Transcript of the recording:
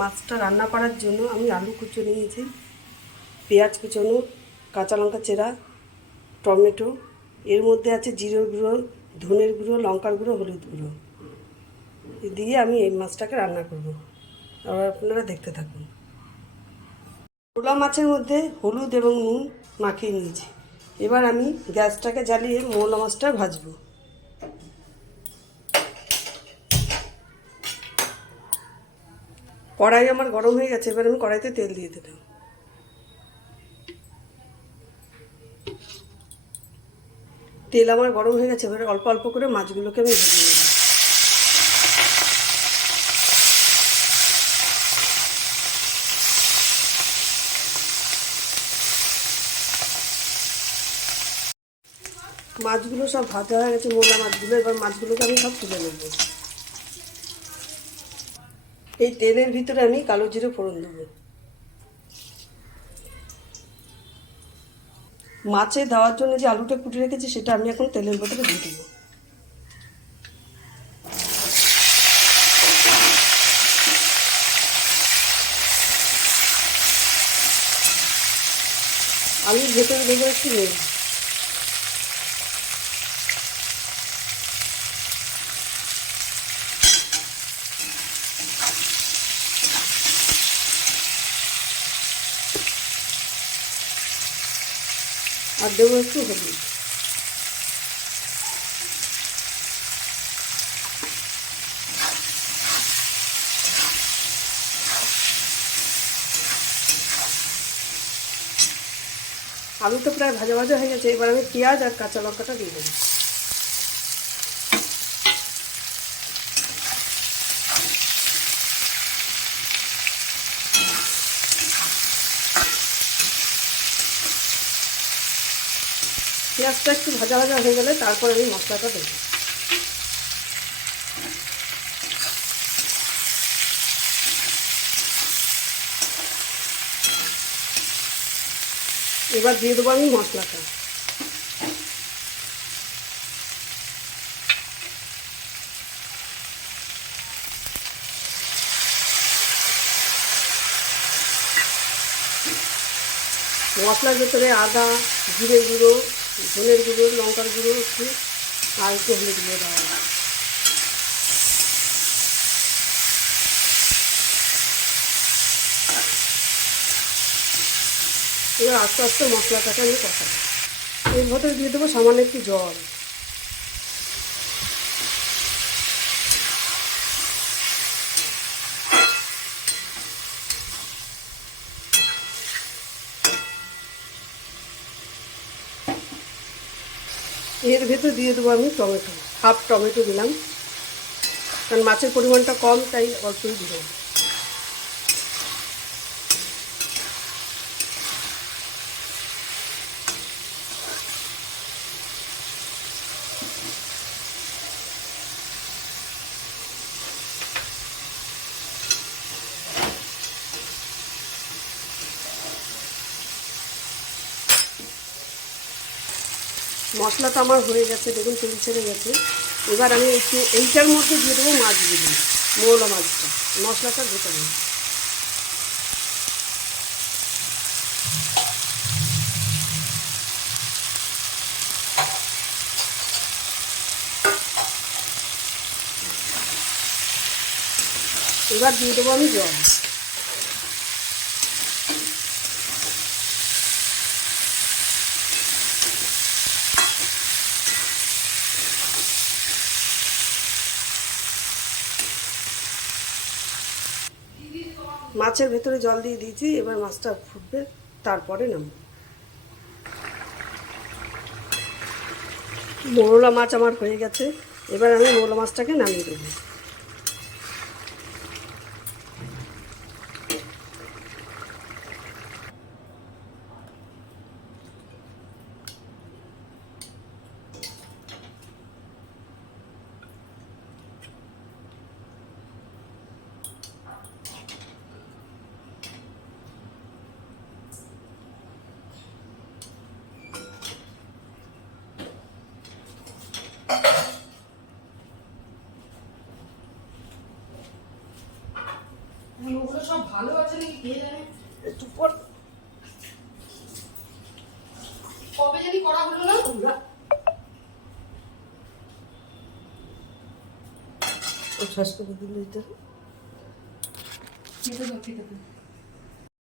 মাছটা রান্না করার জন্য আমি আলু কুচো নিয়েছি, পেঁয়াজ কুচোনো, কাঁচা লঙ্কা চেরা, টমেটো, এর মধ্যে আছে জিরের গুঁড়ো, ধনের গুঁড়ো, লঙ্কার গুঁড়ো, হলুদ গুঁড়ো দিয়ে আমি এই মাছটাকে রান্না করব। আর আপনারা দেখতে থাকুন। পোলা মাছের মধ্যে হলুদ এবং নুন মাখিয়ে নিয়েছি। এবার আমি গ্যাসটাকে জ্বালিয়ে মোলা মাছটা ভাজবো। কড়াই আমার গরম হয়ে গেছে, এবার আমি কড়াইতে তেল দিয়ে দিলাম। তেল আমার গরম হয়ে গেছে, এবার অল্প অল্প করে মাছগুলোকে আমি ভেজে নেব। মাছগুলো সব ভাজা হয়ে গেছে, মোলা মাছগুলো। এবার মাছগুলোকে আমি সব তুলে নেব। এই তেলের ভিতরে আমি কালো জিরে ফোড়ন দেবো। মাছে দেওয়ার জন্য যে আলুটা কুটে রেখেছি সেটা আমি এখন তেলের ভিতরে দিয়ে দেবো। আলুর ভেতরে দেবো একটু নুন। আর দেবো একটু হলুদ। আলুটা প্রায় ভাজা ভাজা হয়ে গেছে, এবার আমি পেঁয়াজ আর কাঁচা লঙ্কাটা দিয়ে দেবো। পেঁয়াজটা একটু ভাজা ভাজা হয়ে গেলে তারপর আমি মশলাটা দেবো। এবার দিয়ে দেবো আমি মশলাটা। মশলার ভেতরে আদা, জিরে গুঁড়ো, ধনের গুঁড়ো, লঙ্কার গুঁড়ো একটু, আর একটু হলুদ গুঁড়ো দেওয়া। এবার আস্তে আস্তে মশলাটাকে আমি কষাবো। এর ভেতরে দিয়ে দেবো সামান্য একটু জল। এর ভেতর দিয়ে দেবো আমি টমেটো, হাফ টমেটো দিলাম, কারণ মাছের পরিমাণটা কম তাই অল্পই দিলাম। মশলাটা আমার হয়ে গেছে, দেখুন তেল ছেড়ে গেছে। এবার আমি একটু এইটার মধ্যে দিয়ে দেবো মাছগুলো, মৌলা মাছটা মশলাটার ভেতরে। এবার দিয়ে দেবো আমি জল। মাছের ভেতরে জল দিয়ে দিয়েছি, এবার মাছটা ফুটবে, তারপরে নামবো। মৌলা মাছ আমার হয়ে গেছে, এবার আমি মৌলা মাছটাকে নামিয়ে দেবো। ওগুলো সব ভালো আছে নাকি কে জানে। একটু পর কবে জানি করা হলো না। ও শ্বাস করে দিল এটা। খেতে দাও, খেতে দাও।